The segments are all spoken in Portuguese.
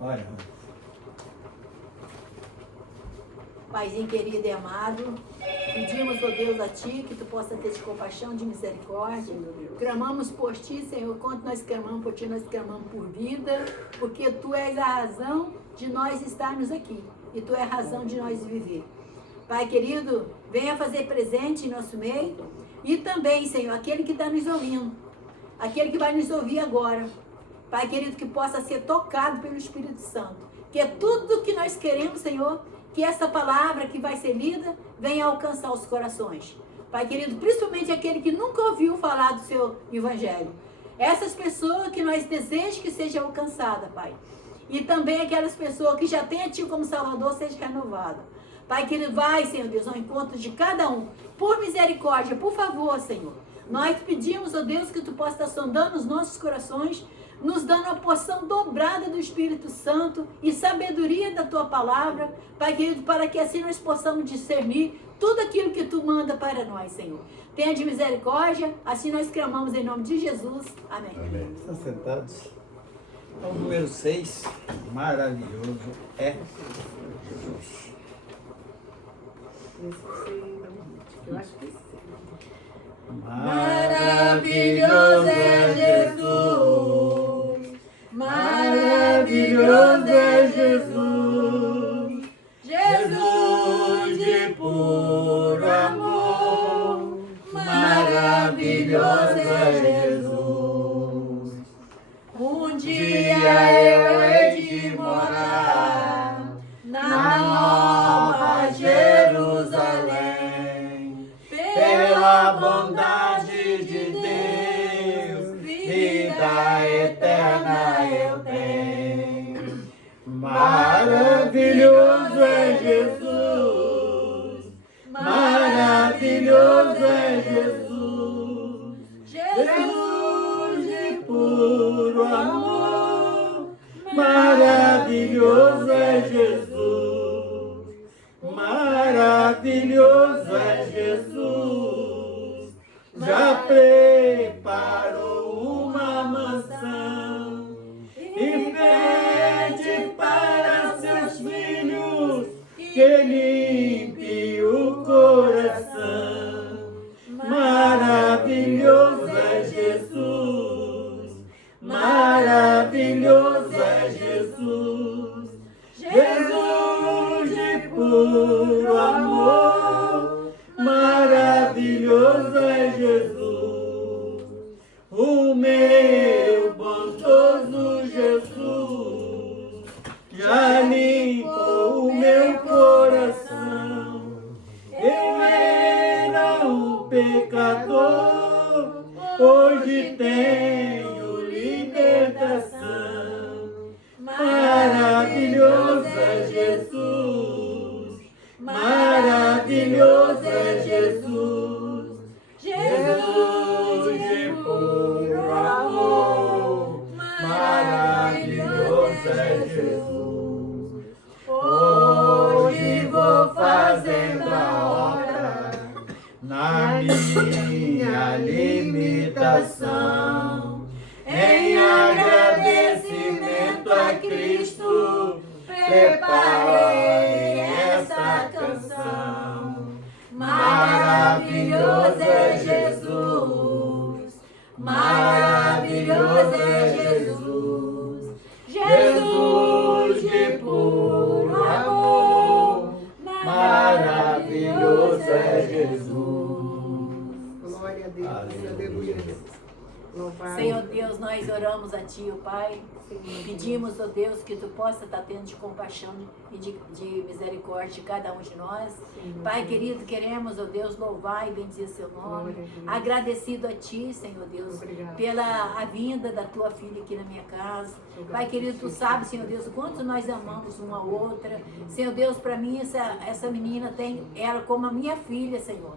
Olha. Paizinho querido e amado, pedimos, ó Deus, a Ti que Tu possa ter de compaixão, de misericórdia. Clamamos por Ti, Senhor, quanto nós clamamos por Ti, nós clamamos por vida, porque Tu és a razão de nós estarmos aqui e Tu és a razão de nós viver. Pai querido, venha fazer presente em nosso meio e também, Senhor, aquele que está nos ouvindo, aquele que vai nos ouvir agora. Pai querido, que possa ser tocado pelo Espírito Santo, que é tudo que nós queremos, Senhor, que essa palavra que vai ser lida venha alcançar os corações. Pai querido, principalmente aquele que nunca ouviu falar do seu evangelho. Essas pessoas que nós desejamos que seja alcançada, Pai. E também aquelas pessoas que já têm a Ti como Salvador, seja renovada. Pai querido, vai, Senhor Deus, ao encontro de cada um. Por misericórdia, por favor, Senhor. Nós pedimos, ó Deus, que Tu possa estar sondando os nossos corações, nos dando a porção dobrada do Espírito Santo e sabedoria da Tua palavra, Pai querido, para que assim nós possamos discernir tudo aquilo que Tu manda para nós, Senhor. Tenha de misericórdia, assim nós clamamos em nome de Jesus. Amém. Amém. Estão sentados. Então, número 6, maravilhoso é Jesus. Eu acho que sim. Maravilhoso é Jesus, maravilhoso é Jesus, Jesus de puro amor, maravilhoso é Jesus. Um dia eu hei de morar na nova Jerusalém, pela bondade de Deus, vida eterna eu tenho. Maravilhoso é Jesus, maravilhoso é Jesus, Jesus de puro amor, maravilhoso é Jesus. Maravilhoso é Jesus, já preparou uma mansão e pede para seus filhos que limpe o coração. Maravilhoso é Jesus, maravilhoso é Jesus, Jesus de puro amor, maravilhoso é Jesus, o meu bondoso Jesus, já limpou o meu coração. Eu era um pecador, hoje tenho libertação. Maravilhoso é Jesus, maravilhoso é Jesus, Jesus de puro amor, maravilhoso é Jesus. Hoje vou fazendo a obra na minha limitação, em agradecimento a Cristo, preparei essa canção. Maravilhoso é Jesus, maravilhoso é Jesus, Jesus de puro amor, maravilhoso é Jesus. Glória a Deus, aleluia. Senhor Deus, nós oramos a Ti, ó Pai. Pedimos, ó Deus, que Tu possa estar tendo de compaixão e de misericórdia de cada um de nós. Pai querido, queremos, ó Deus, louvar e bendizer Seu nome. Agradecido a Ti, Senhor Deus, pela vinda da Tua filha aqui na minha casa. Pai querido, Tu sabes, Senhor Deus, o quanto nós amamos uma outra. Senhor Deus, para mim, essa menina tem ela como a minha filha, Senhor.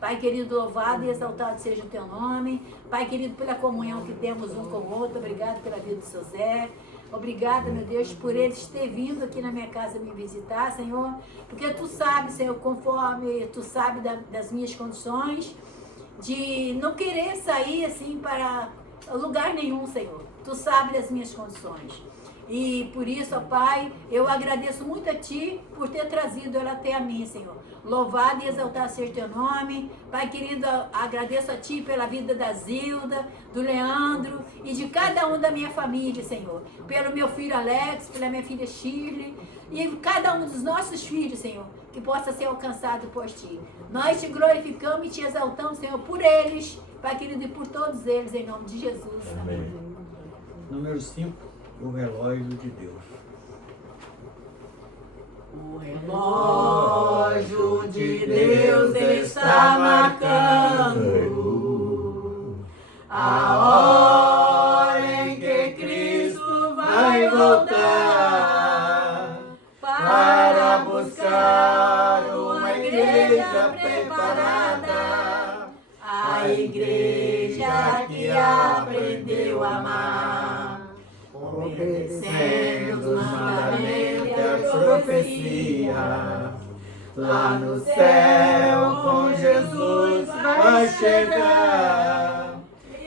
Pai querido, louvado e exaltado seja o Teu nome. Pai querido, pela comunhão que temos um com o outro. Obrigado pela vida do seu Zé. Obrigada, meu Deus, por eles ter vindo aqui na minha casa me visitar, Senhor. Porque Tu sabes, Senhor, conforme Tu sabes das minhas condições, de não querer sair assim para lugar nenhum, Senhor. Tu sabes das minhas condições. E por isso, ó Pai, eu agradeço muito a Ti por ter trazido ela até a mim, Senhor. Louvado e exaltado seja Teu nome. Pai querido, agradeço a Ti pela vida da Zilda, do Leandro e de cada um da minha família, Senhor. Pelo meu filho Alex, pela minha filha Shirley e cada um dos nossos filhos, Senhor, que possa ser alcançado por Ti. Nós Te glorificamos e Te exaltamos, Senhor, por eles, Pai querido, e por todos eles, em nome de Jesus. Amém. Número 5, o relógio de Deus. O relógio de Deus está marcando a hora em que Cristo vai voltar para buscar uma igreja preparada, a igreja que aprendeu a amar, obedecendo os mandamentos e a profecia. Lá no céu com Jesus vai chegar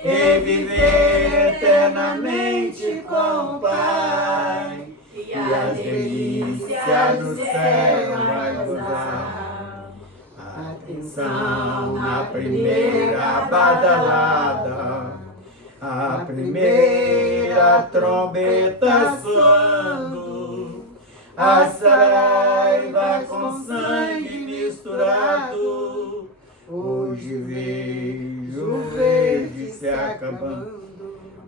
e viver eternamente com o Pai, e as delícias do céu vai gozar. Atenção na primeira badalada, a primeira trombeta soando, a saraiva com sangue misturado. Hoje vejo o verde se acabando.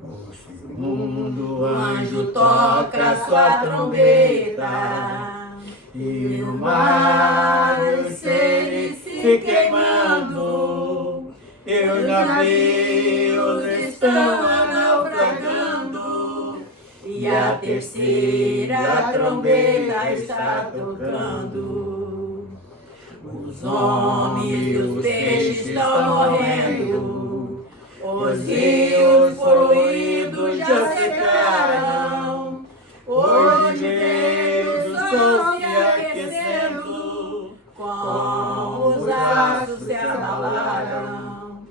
O segundo anjo toca sua trombeta, e o mar e os seres se queimando, e os navios estão naufragando, e a terceira trombeta está tocando. Os homens e os peixes estão morrendo, os rios poluídos já secaram, hoje vejo o sol se aquecendo, com os astros se abalaram.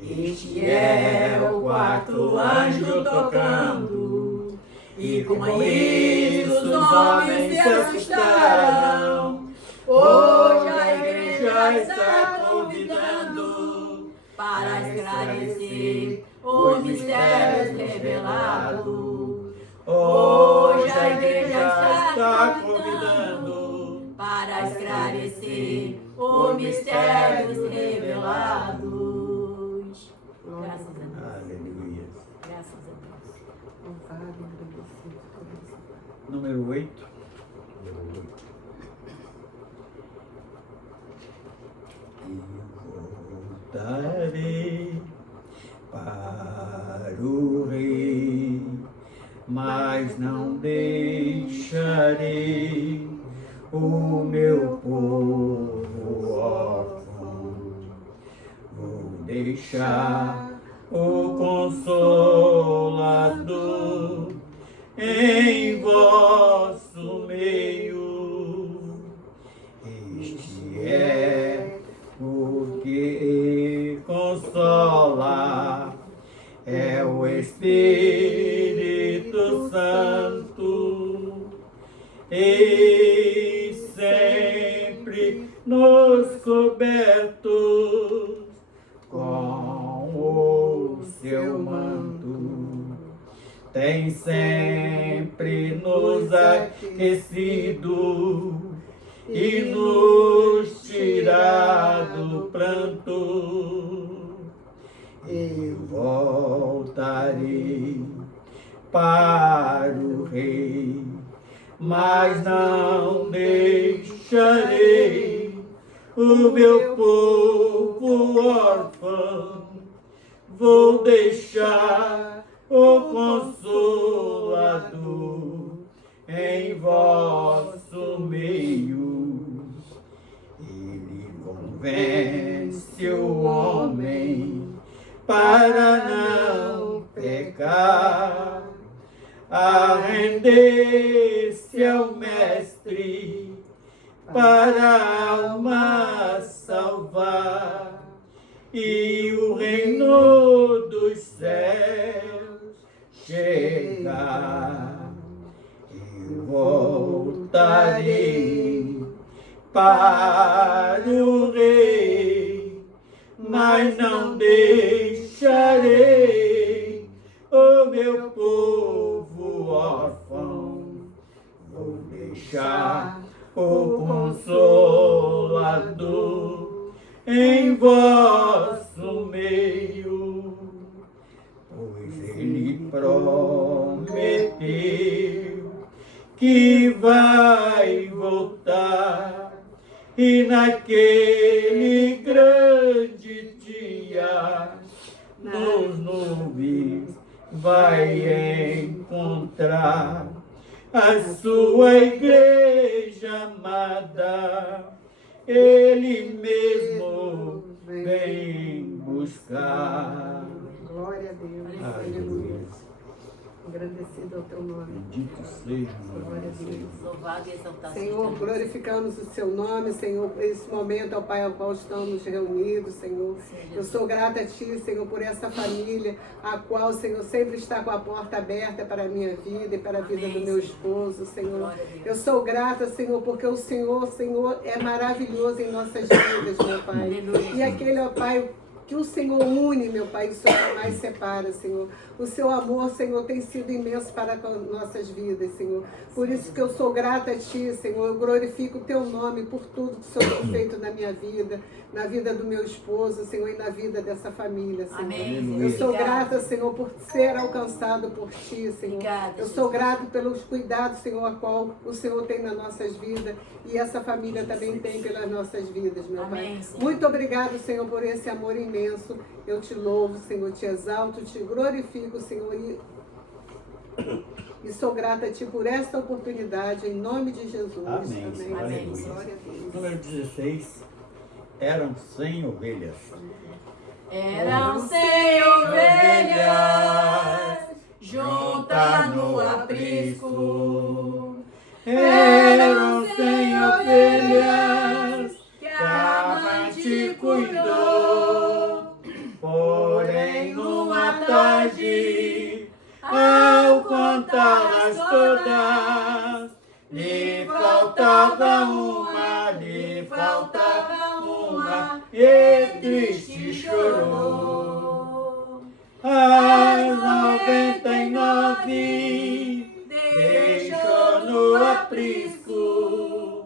Este é o quarto anjo tocando, e com isso os homens se assustaram. Hoje a igreja está convidando para esclarecer os mistérios revelados. Hoje a igreja está convidando para esclarecer os mistérios revelados. Graças a Deus. Aleluia. Graças a Deus. Louvado e agradecido por isso. Número 8. Voltarei para o Rei, mas não deixarei o meu povo órfão. Vou deixar o Consolador em vosso meio. Este é o que consola, é o Espírito Santo, e sempre nos cobertos com o seu manto, tem sempre nos aquecido e nos tirado do pranto. Eu voltarei para o Rei, mas não deixarei o meu povo órfão. Vou deixar o Consolador em vosso meio. Ele convence o homem para não pecar, a render-se ao Mestre para a alma salvar, e o reino dos céus chegar, eu voltarei para o Rei, mas não deixarei o meu povo órfão. Vou deixar o Consolador em vosso meio, pois Ele prometeu que vai voltar, e naquele grande dia nos nuvens vai encontrar a sua igreja amada. Ele mesmo vem buscar. Glória a Deus. Aleluia. Agradecido ao teu nome. Bendito seja o nome Glória a do Deus. Senhor. Louvado e exaltado. Senhor, glorificamos o seu nome, Senhor, por esse momento, ó Pai, ao qual estamos reunidos, Senhor. Eu sou grata a Ti, Senhor, por essa família, a qual, Senhor, sempre está com a porta aberta para a minha vida e para a vida do meu esposo, Senhor. Eu sou grata, Senhor, porque o Senhor, é maravilhoso em nossas vidas, meu Pai. E aquele, ó Pai, que o Senhor une, meu Pai, o Senhor jamais separa, Senhor. O seu amor, Senhor, tem sido imenso para nossas vidas, Senhor. Por isso que eu sou grata a Ti, Senhor. Eu glorifico o Teu nome por tudo que o Senhor tem feito na minha vida, na vida do meu esposo, Senhor, e na vida dessa família, Senhor. Amém. Eu sou grata, Senhor, por ser alcançado por Ti, Senhor. Obrigada, Eu sou grata pelos cuidados, Senhor, a qual o Senhor tem nas nossas vidas e essa família também tem pelas nossas vidas, meu Amém, Pai. Senhor. Muito obrigado, Senhor, por esse amor imenso. Eu te louvo, Senhor, te exalto, te glorifico, Senhor, e sou grata a Ti por esta oportunidade, em nome de Jesus. Amém. Senhor. Amém. Aleluia. Glória a Deus. Número 16. Eram 100 ovelhas. Eram 100 ovelhas juntas no aprisco. Eram 100 ovelhas que a mãe te cuidou. Porém, numa tarde, ao contá-las todas, lhe faltava uma, e triste chorou. As 99 deixou no aprisco,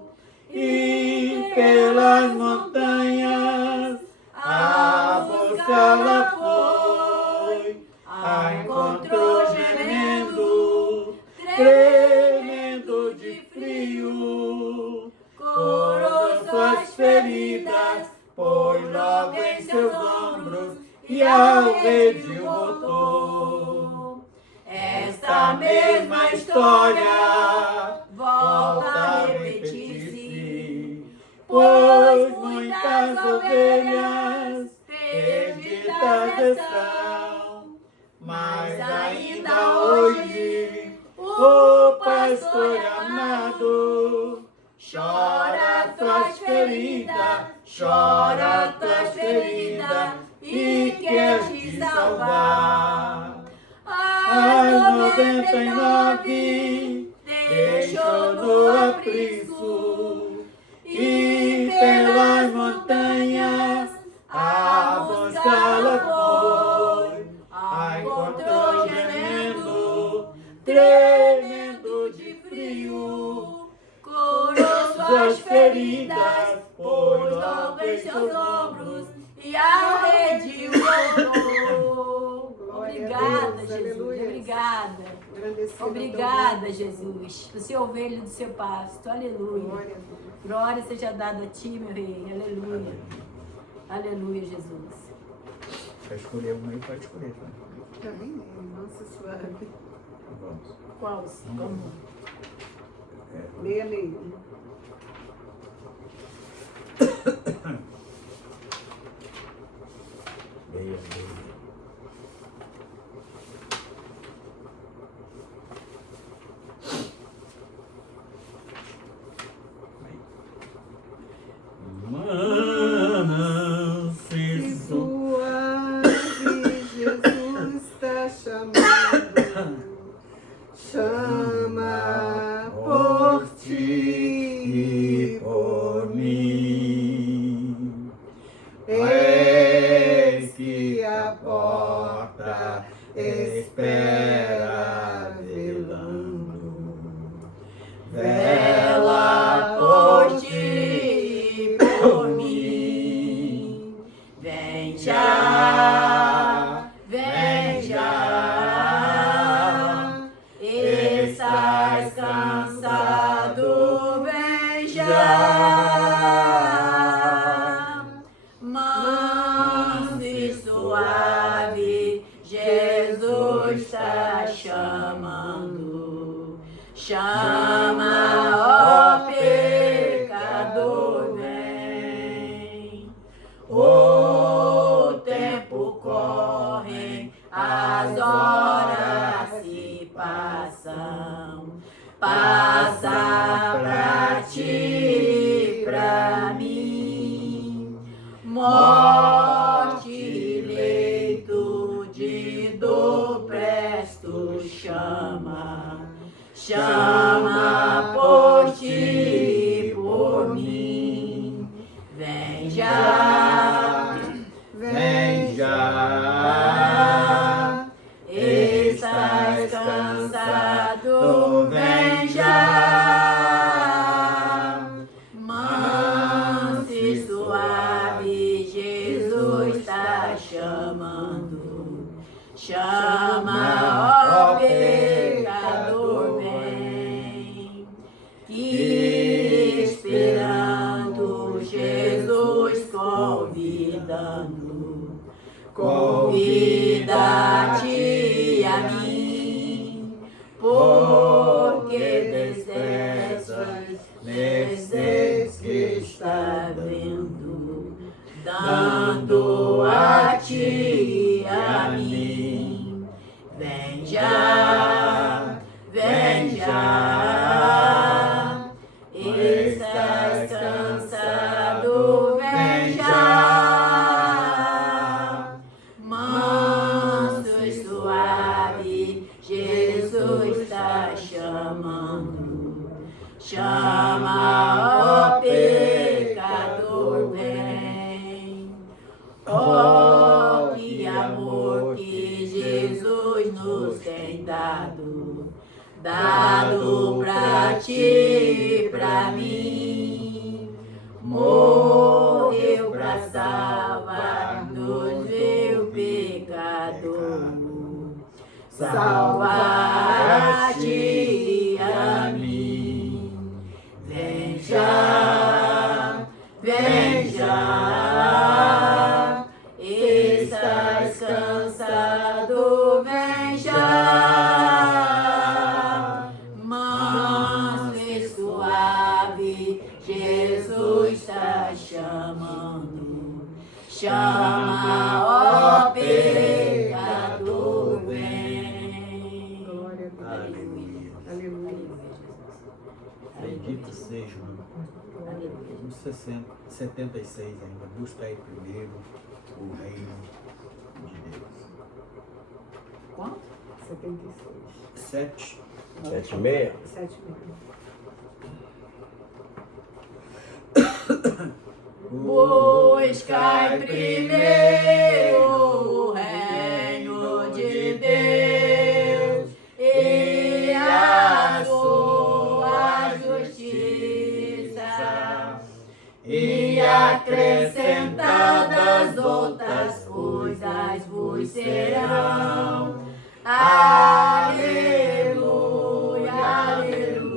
e pelas montanhas a buscá-la foi. A encontrou gemendo, tremendo de frio, curou suas feridas, pôs logo em seus ombros, e ao redil voltou. Esta mesma história volta a repetir-se, pois muitas ovelhas perdidas estão, mas ainda hoje o pastor amado chora tuas feridas, e quer te salvar. As 99 deixou no aprisco, e pelas montanhas a buscá-la foi. A encontrou gemendo, tremendo de frio, curou suas feridas, pôs logo em seus ombros, e ao redil voltou. Obrigada, Deus, Jesus. aleluia. Obrigada. Agradecido ao Obrigada, Jesus. O seu ovelho do seu pasto. teu nome. Aleluia. Glória a Deus. Glória seja dada a Ti, meu Rei. Aleluia. Aleluia, Jesus. Para escolher uma aí, pode escolher, tá? Amém. Nossa, suave. Vamos. Qual? Como? Leia. Leia. Se suave Jesus está chamando, Chama, ó pecador, vem. O tempo corre, as horas se passam. Passa pra ti, pra mim. Morte, leito de dor, presto chama. Chama por ti, por mim. Vem já, Vem já, estás cansado, vem já. Manso e suave, Jesus está chamando. Chama, ó pecador, vem. Que esperando Jesus convidando, convida-te a mim, porque destes que está vendo, dando a ti, a mim. Vem já, vem já, estás cansado, vem já. Manso e suave, Jesus está chamando. Chama, ó pecador, vem. Oh, que amor que Jesus nos tem dado, dado pra ti, pra mim. Morreu pra salvar-nos, meu pecador. Salvar a ti, a mim. Vem já, vem já. Estás cansado, vem já. Manso e suave, Jesus está chamando. Chama, ó pecador, vem. Glória a Deus. Aleluia. Aleluia. Bendito seja, mano. Aleluia. No 76 ainda. Busca aí primeiro o reino de Deus. Quanto? 76. 7. 7,6? 7,5. Buscai primeiro o reino de Deus e a sua justiça, e acrescentadas outras coisas vos serão. Aleluia, aleluia.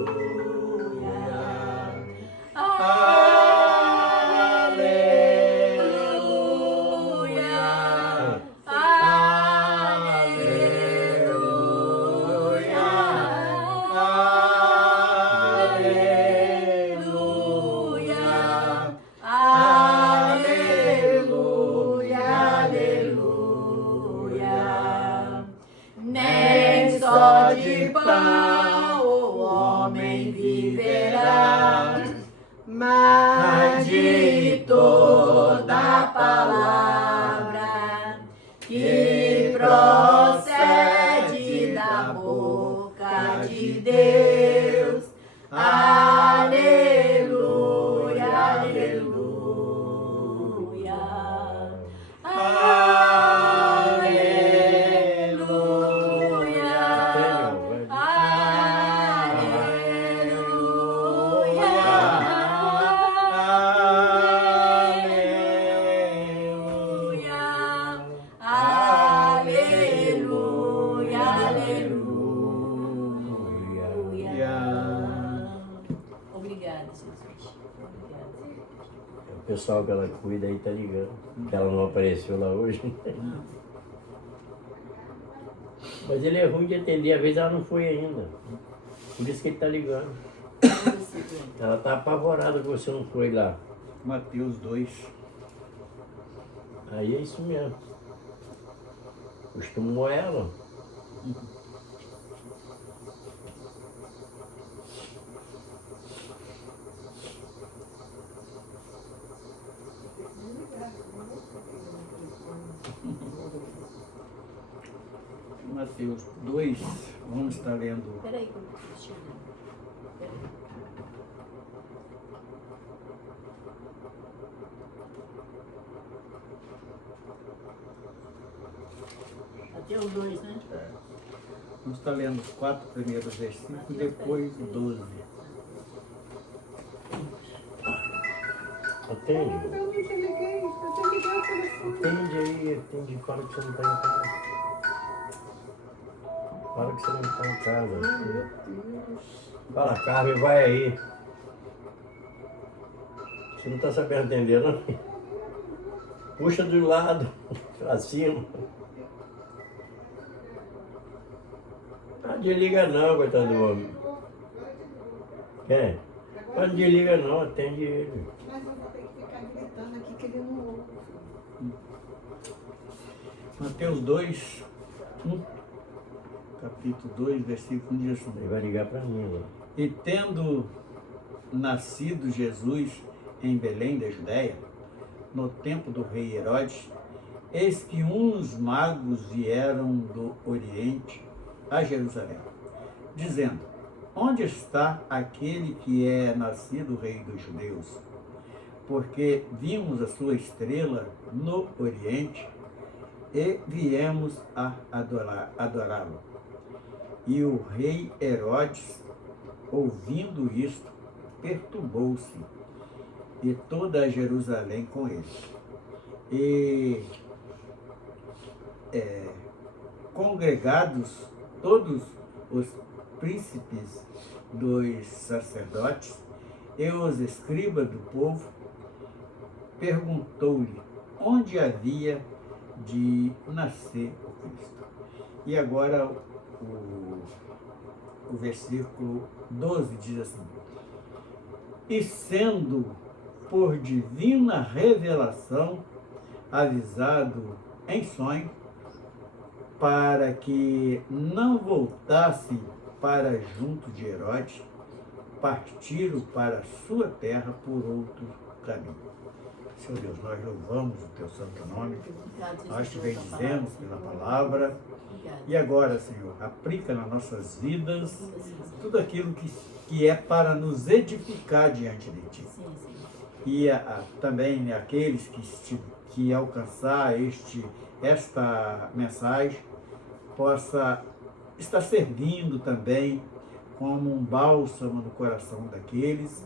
Nem só de pão o homem viverá, mas de toda palavra que procede da boca de Deus. Aleluia, aleluia. Obrigada, Jesus. Obrigada. O pessoal que ela cuida aí tá ligando. Que ela não apareceu lá hoje. Mas ele é ruim de atender, às vezes ela não foi ainda. Por isso que ele tá ligando. Ela tá apavorada que você não foi lá. Mateus 2. Aí é isso mesmo. Costumou ela. Mateus 2, vamos estar lendo. Peraí, Cristina. Peraí. Até os 2, né? Vamos estar lendo os 4 primeiros versículos e depois o 12. Atende. Eu não te liguei, eu te liguei o telefone. Atende aí, atende. Fala que você não tá em casa. Fala que você não tá em casa. Ai, meu Deus. Fala, Carmen, vai aí. Você não tá sabendo atender, não? Puxa do lado, pra cima. Não desliga não, coitado do homem. Quem? Não desliga não, atende ele. Mas eu vou ter que ficar gritando aqui que ele não ouve. Mateus 2, capítulo 2, versículo 1 diz assim: Ele vai ligar pra mim agora. E tendo nascido Jesus em Belém da Judéia, no tempo do rei Herodes, eis que uns magos vieram do Oriente a Jerusalém, dizendo: onde está aquele que é nascido rei dos judeus? Porque vimos a sua estrela no Oriente e viemos a adorá-lo. E o rei Herodes, ouvindo isto, perturbou-se, e toda Jerusalém com ele. E congregados todos os príncipes dos sacerdotes e os escribas do povo, perguntou-lhe onde havia de nascer o Cristo. E agora o versículo 12 diz assim: e sendo por divina revelação avisado em sonho, para que não voltasse para junto de Herodes, partiram para a sua terra por outro caminho. Senhor Deus, nós louvamos o teu santo nome, nós te bendizemos pela palavra, e agora, Senhor, aplica nas nossas vidas tudo aquilo que é para nos edificar diante de Ti. E também aqueles que alcançar esta mensagem possa estar servindo também como um bálsamo no coração daqueles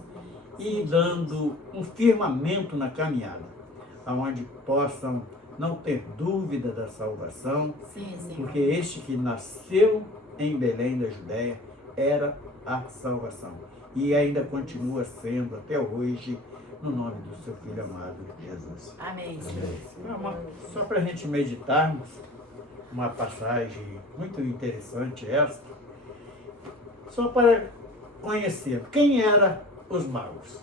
e dando um firmamento na caminhada, aonde possam não ter dúvida da salvação, porque este que nasceu em Belém da Judéia era a salvação e ainda continua sendo até hoje, no nome do seu Filho amado, Jesus. Amém. Só para a gente meditarmos, uma passagem muito interessante esta, só para conhecer quem eram os magos.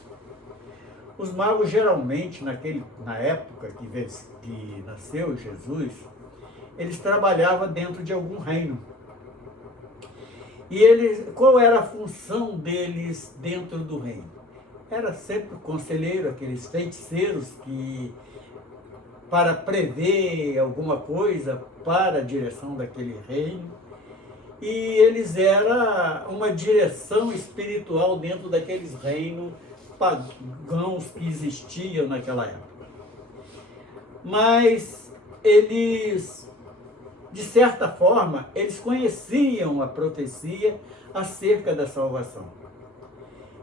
Os magos geralmente, na época que nasceu Jesus, eles trabalhavam dentro de algum reino. E qual era a função deles dentro do reino? Era sempre o conselheiro, aqueles feiticeiros que, para prever alguma coisa para a direção daquele reino, e eles eram uma direção espiritual dentro daqueles reinos pagãos que existiam naquela época. Mas eles, de certa forma, eles conheciam a profecia acerca da salvação.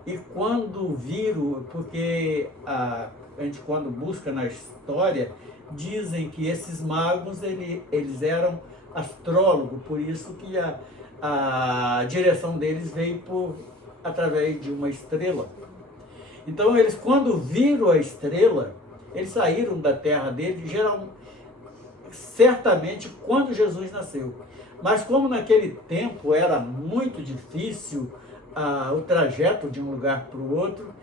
E quando viram, porque a gente quando busca na história, dizem que esses magos, eles eram astrólogos, por isso que a direção deles veio através de uma estrela. Então eles, quando viram a estrela, eles saíram da terra deles, certamente quando Jesus nasceu. Mas como naquele tempo era muito difícil o trajeto de um lugar para o outro,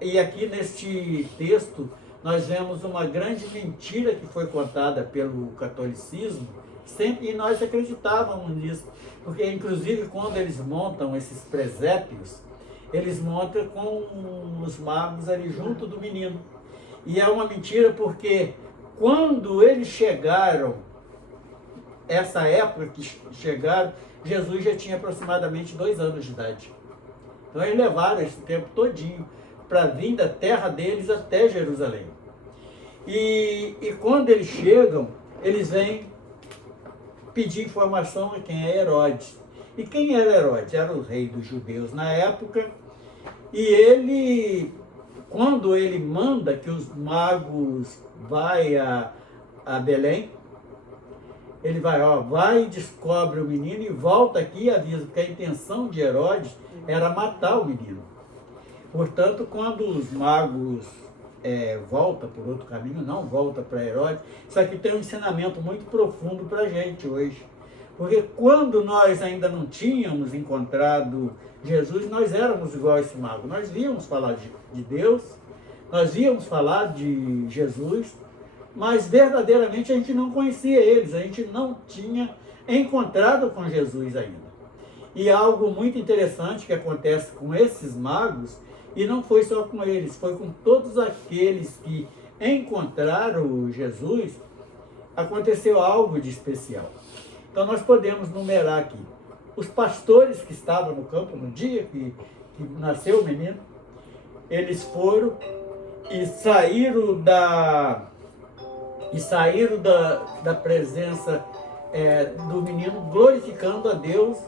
e aqui neste texto, nós vemos uma grande mentira que foi contada pelo catolicismo, sempre, e nós acreditávamos nisso, porque inclusive quando eles montam esses presépios, eles montam com os magos ali junto do menino. E é uma mentira porque quando eles chegaram, essa época que chegaram, Jesus já tinha aproximadamente 2 anos de idade. Então eles levaram esse tempo todinho para vir da terra deles até Jerusalém. E quando eles chegam, eles vêm pedir informação a quem é Herodes. E quem era Herodes? Era o rei dos judeus na época. E ele, quando ele manda que os magos vai a Belém, ele vai e descobre o menino e volta aqui e avisa, porque a intenção de Herodes era matar o menino. Portanto, quando os magos voltam por outro caminho, não volta para Herodes, isso aqui tem um ensinamento muito profundo para a gente hoje. Porque quando nós ainda não tínhamos encontrado Jesus, nós éramos igual a esse mago. Nós íamos falar de Deus, nós íamos falar de Jesus, mas verdadeiramente a gente não conhecia eles, a gente não tinha encontrado com Jesus ainda. E algo muito interessante que acontece com esses magos, e não foi só com eles, foi com todos aqueles que encontraram Jesus, aconteceu algo de especial. Então nós podemos numerar aqui os pastores que estavam no campo no dia que nasceu o menino, eles foram e saíram da presença do menino, glorificando a Deus,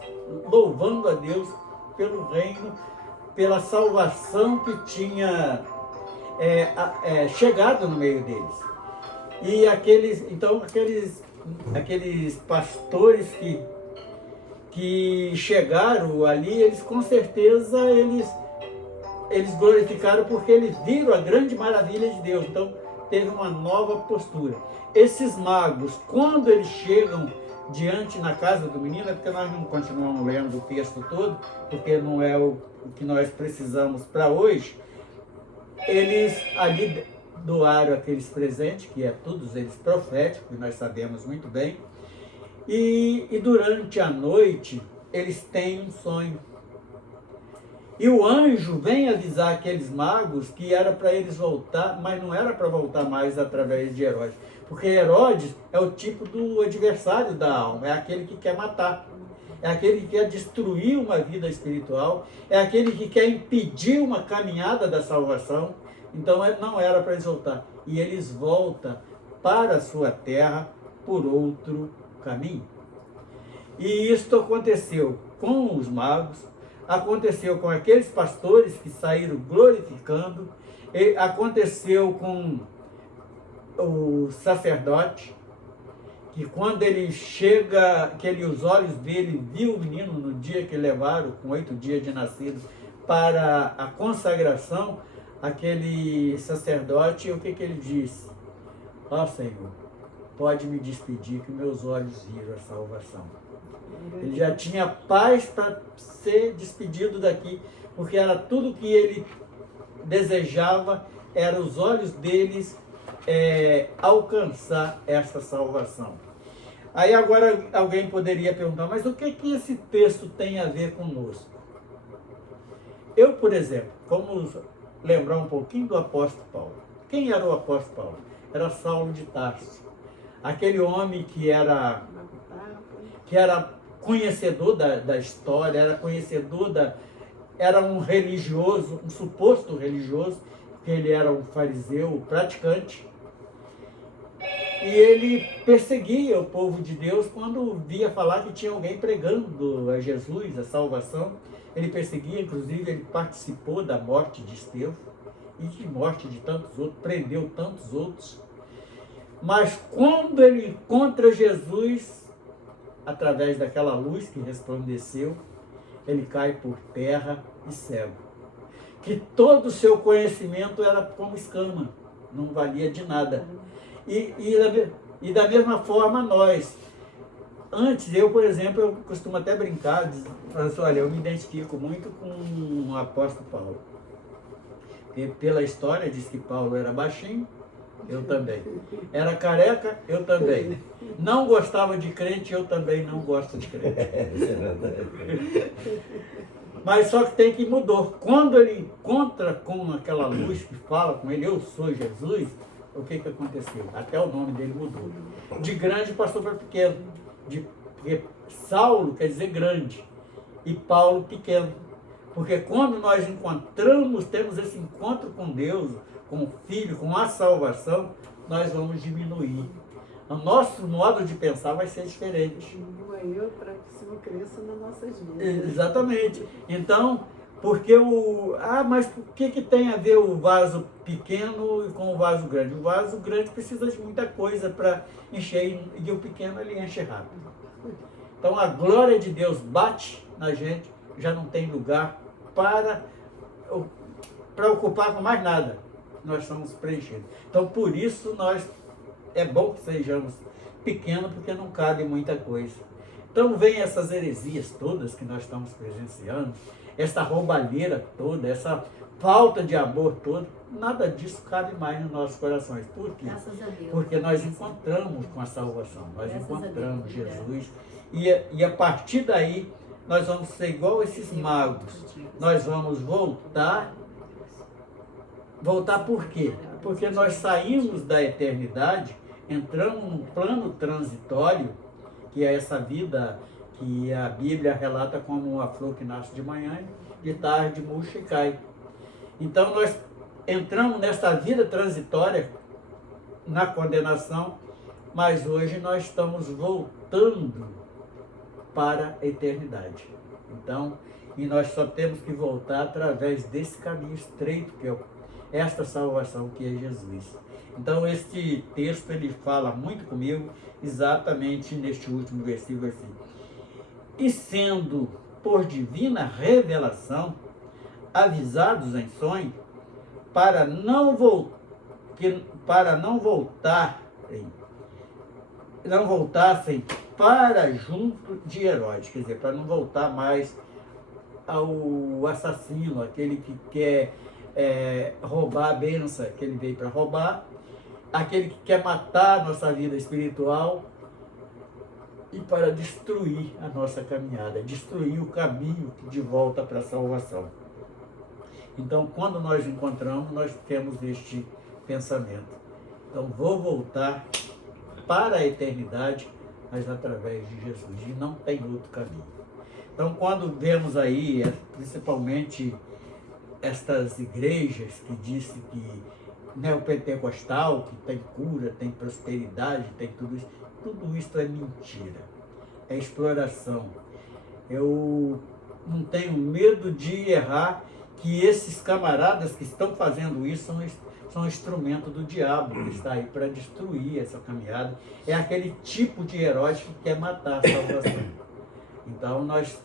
louvando a Deus pelo reino, pela salvação que tinha chegado no meio deles. E aqueles pastores que chegaram ali, eles com certeza eles glorificaram porque eles viram a grande maravilha de Deus. Então teve uma nova postura. Esses magos, quando eles chegam diante na casa do menino, é porque nós não continuamos lendo o texto todo, porque não é o que nós precisamos para hoje, eles ali doaram aqueles presentes, que é todos eles proféticos, que nós sabemos muito bem, e durante a noite eles têm um sonho. E o anjo vem avisar aqueles magos que era para eles voltar, mas não era para voltar mais através de Herodes. Porque Herodes é o tipo do adversário da alma, é aquele que quer matar, é aquele que quer destruir uma vida espiritual, é aquele que quer impedir uma caminhada da salvação. Então não era para eles voltar. E eles voltam para a sua terra por outro caminho. E isto aconteceu com os magos, aconteceu com aqueles pastores que saíram glorificando, aconteceu com o sacerdote, que quando ele chega, os olhos dele viu o menino no dia que levaram, com 8 dias de nascido, para a consagração, aquele sacerdote, o que ele disse? Ó Senhor, pode me despedir que meus olhos viram a salvação. Ele já tinha paz para ser despedido daqui, porque era tudo que ele desejava, era os olhos deles alcançar essa salvação. Aí agora alguém poderia perguntar, mas o que esse texto tem a ver conosco? Eu, por exemplo, vamos lembrar um pouquinho do apóstolo Paulo. Quem era o apóstolo Paulo? Era Saulo de Tarso, aquele homem que era conhecedor da história, era conhecedor era um religioso, um suposto religioso, porque ele era um fariseu praticante, e ele perseguia o povo de Deus quando via falar que tinha alguém pregando a Jesus, a salvação. Ele perseguia, inclusive ele participou da morte de Estevão e de morte de tantos outros, prendeu tantos outros. Mas quando ele encontra Jesus, através daquela luz que resplandeceu, ele cai por terra e cego. Que todo o seu conhecimento era como escama, não valia de nada. E da mesma forma nós, antes, eu, por exemplo, eu costumo até brincar, falando assim, olha, eu me identifico muito com o apóstolo Paulo. Porque pela história diz que Paulo era baixinho, eu também. Era careca, eu também. Não gostava de crente, eu também não gosto de crente. Isso é verdade. Mas só que tem que mudou. Quando ele encontra com aquela luz que fala com ele, eu sou Jesus, o que que aconteceu? Até o nome dele mudou. De grande passou para pequeno. Porque Saulo quer dizer grande e Paulo pequeno. Porque quando nós encontramos, temos esse encontro com Deus, com o Filho, com a salvação, nós vamos diminuir. O nosso modo de pensar vai ser diferente. Eu para que o Senhor cresça nas nossas vidas. Exatamente. Então, porque mas por que tem a ver o vaso pequeno com o vaso grande? O vaso grande precisa de muita coisa para encher e o pequeno ele enche rápido. Então a glória de Deus bate na gente, já não tem lugar para ocupar com mais nada. Nós somos preenchidos. Então por isso é bom que sejamos pequenos, porque não cabe muita coisa. Então vem essas heresias todas que nós estamos presenciando, essa roubalheira toda, essa falta de amor toda, nada disso cabe mais nos nossos corações. Por quê? Graças a Deus. Porque nós encontramos com a salvação, nós Graças encontramos a Deus, Jesus, e a partir daí nós vamos ser igual esses magos, nós vamos voltar por quê? Porque nós saímos da eternidade, entramos num plano transitório, que é essa vida que a Bíblia relata como uma flor que nasce de manhã, de tarde murcha e cai. Então nós entramos nessa vida transitória, na condenação, mas hoje nós estamos voltando para a eternidade. Então, e nós só temos que voltar através desse caminho estreito, que é esta salvação que é Jesus. Então, este texto, ele fala muito comigo, exatamente neste último versículo assim. E sendo por divina revelação, avisados em sonho, para não voltassem para junto de Herodes, quer dizer, para não voltar mais ao assassino, aquele que quer roubar a bênção que ele veio para roubar, aquele que quer matar a nossa vida espiritual e para destruir a nossa caminhada, destruir o caminho de volta para a salvação. Então, quando nós encontramos, nós temos este pensamento. Então, vou voltar para a eternidade, mas através de Jesus, e não tem outro caminho. Então, quando vemos aí, principalmente estas igrejas que dizem que neopentecostal, que tem cura, tem prosperidade, tem tudo isso é mentira, é exploração. Eu não tenho medo de errar, que esses camaradas que estão fazendo isso são instrumento do diabo, que está aí para destruir essa caminhada. É aquele tipo de herói que quer matar a salvação. Então nós,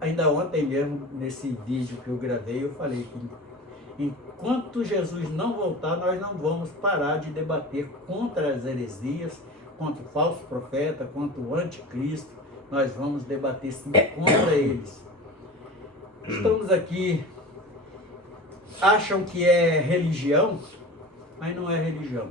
ainda ontem mesmo, nesse vídeo que eu gravei, eu falei que enquanto Jesus não voltar, nós não vamos parar de debater contra as heresias, contra o falso profeta, contra o anticristo. Nós vamos debater sim contra eles. Estamos aqui, acham que é religião, mas não é religião.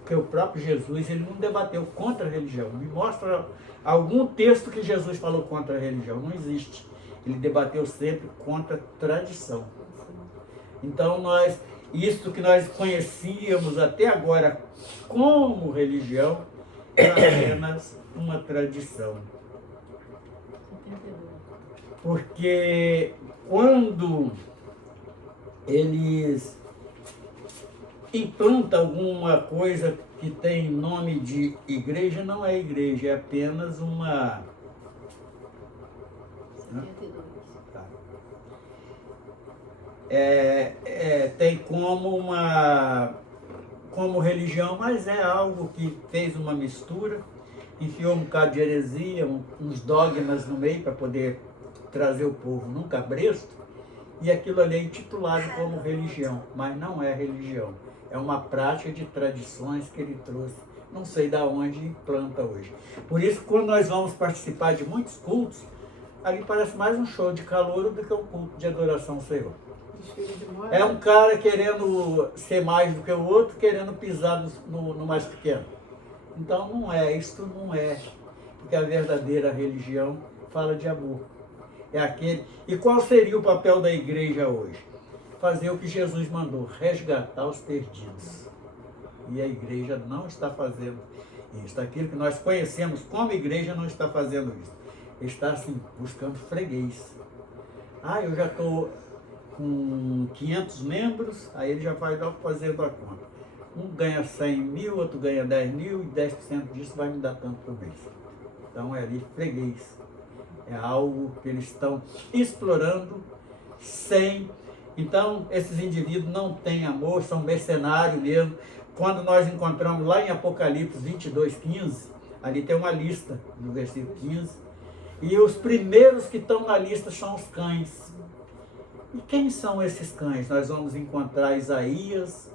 Porque o próprio Jesus, ele não debateu contra a religião. Me mostra algum texto que Jesus falou contra a religião. Não existe. Ele debateu sempre contra a tradição. Então, isso que nós conhecíamos até agora como religião, é apenas uma tradição. Porque quando eles implantam alguma coisa que tem nome de igreja, não é igreja, é apenas uma... 72. Tá. Tem como religião, mas é algo que fez uma mistura, enfiou um bocado de heresia, uns dogmas no meio para poder trazer o povo num cabresto, e aquilo ali é intitulado como religião, mas não é religião. É uma prática de tradições que ele trouxe não sei da onde planta hoje. Por isso, quando nós vamos participar de muitos cultos, ali parece mais um show de calor do que um culto de adoração ao Senhor. É um cara querendo ser mais do que o outro, querendo pisar no mais pequeno. Então não é, isso não é. Porque a verdadeira religião fala de amor. É aquele. E qual seria o papel da igreja hoje? Fazer o que Jesus mandou, resgatar os perdidos. E a igreja não está fazendo isso. Aquilo que nós conhecemos como igreja não está fazendo isso. Está assim, buscando freguês. Ah, eu já estou com 500 membros, aí ele já vai logo fazendo a conta. Um ganha 100 mil, outro ganha 10 mil, e 10% disso vai me dar tanto por mês. Então é ali freguês. É algo que eles estão explorando sem... Então, esses indivíduos não têm amor, são mercenários mesmo. Quando nós encontramos lá em Apocalipse 22:15, ali tem uma lista, no versículo 15, e os primeiros que estão na lista são os cães. E quem são esses cães? Nós vamos encontrar Isaías,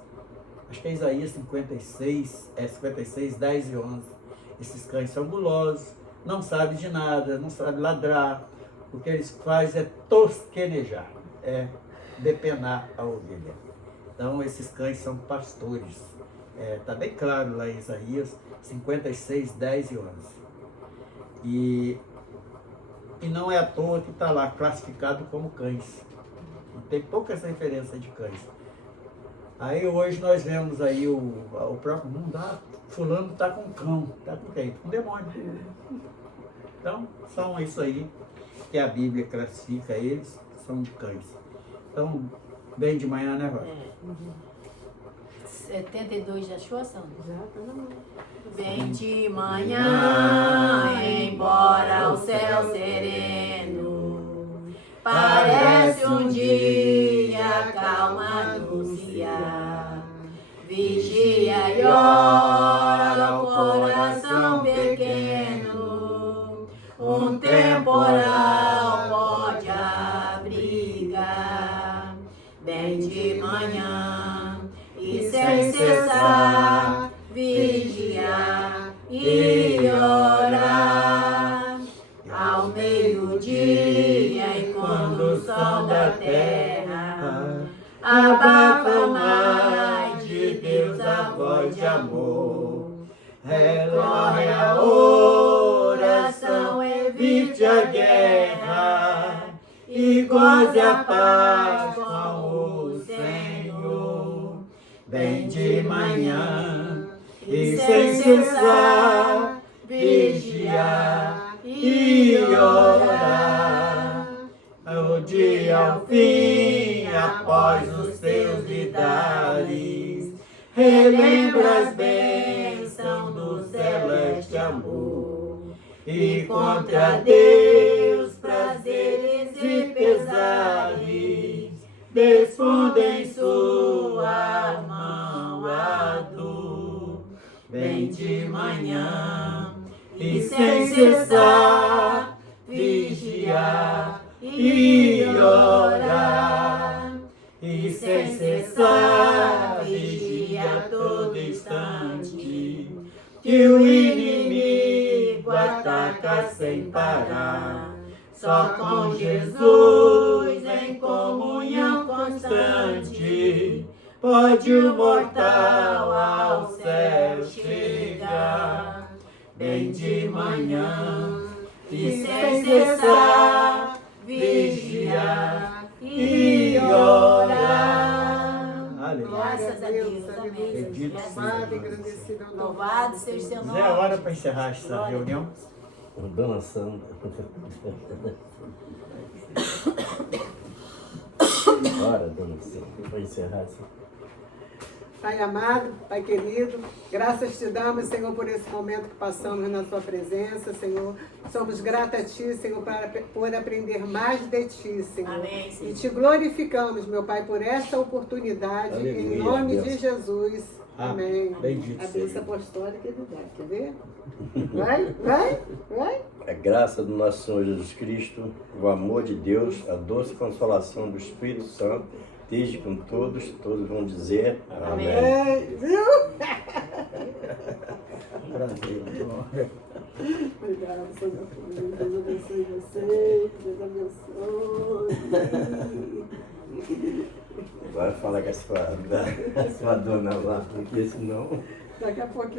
acho que é Isaías 56, 10 e 11. Esses cães são gulosos, não sabem de nada, não sabem ladrar. O que eles fazem é tosquenejar, é depenar a ovelha. Então esses cães são pastores. Está bem claro lá em Isaías 56, 10 e 11. E não é à toa que está lá classificado como cães. Tem poucas referências de cães. Aí hoje nós vemos aí o próprio mundo, fulano está com cão, está com quem? Com demônio. Então, são isso aí que a Bíblia classifica eles, são cães. Então, bem de manhã, né, Rosa? 72 já achou, Sandra? Já, tá na mão. Bem de manhã, embora o céu sereno parece um dia calma anunciar. Vigia e ora o coração pequeno, um temporal pode abrigar. Bem de manhã e sem cessar vigiar e orar. Ao meio-dia e quando o sol da terra abafa mais de Deus a voz de amor, recorre a oração, evite a guerra e goze a paz com o Senhor. Bem de manhã e sem cessar vigiar e orar. O dia ao fim, após os seus lidares, relembra as bênçãos do celeste amor. E contra Deus, prazeres e pesares, desfundem sua mão a dor. Bem de manhã e sem cessar vigiar e orar, e sem cessar vigia a todo instante, que o inimigo ataca sem parar. Só com Jesus em comunhão constante pode o mortal ao céu chegar. Bem de manhã e sem cessar vigiar e orar. Aleluia. Graças a Deus, amém. Bendito Louvado e seja agradecido ao nome. Louvado seja o seu nome. Já é hora para encerrar essa Glória. reunião. Dona Sandra. Bora, Dona Sandra, para encerrar assim. Pai amado, Pai querido, graças te damos, Senhor, por esse momento que passamos na Sua presença, Senhor. Somos gratos a Ti, Senhor, por aprender mais de Ti, Senhor. Amém, Senhor. E Te glorificamos, meu Pai, por essa oportunidade, em Aleluia, nome Deus. de Jesus. Amém. Bendito A seja. bênção apostólica ele dá, quer ver? Vai. A graça do nosso Senhor Jesus Cristo, o amor de Deus, a doce consolação do Espírito Santo, esteja com todos vão dizer amém. Viu? prazer. Obrigada, Senhor. Deus abençoe vocês. Deus abençoe. Agora fala com a sua dona lá, porque senão... Daqui a pouco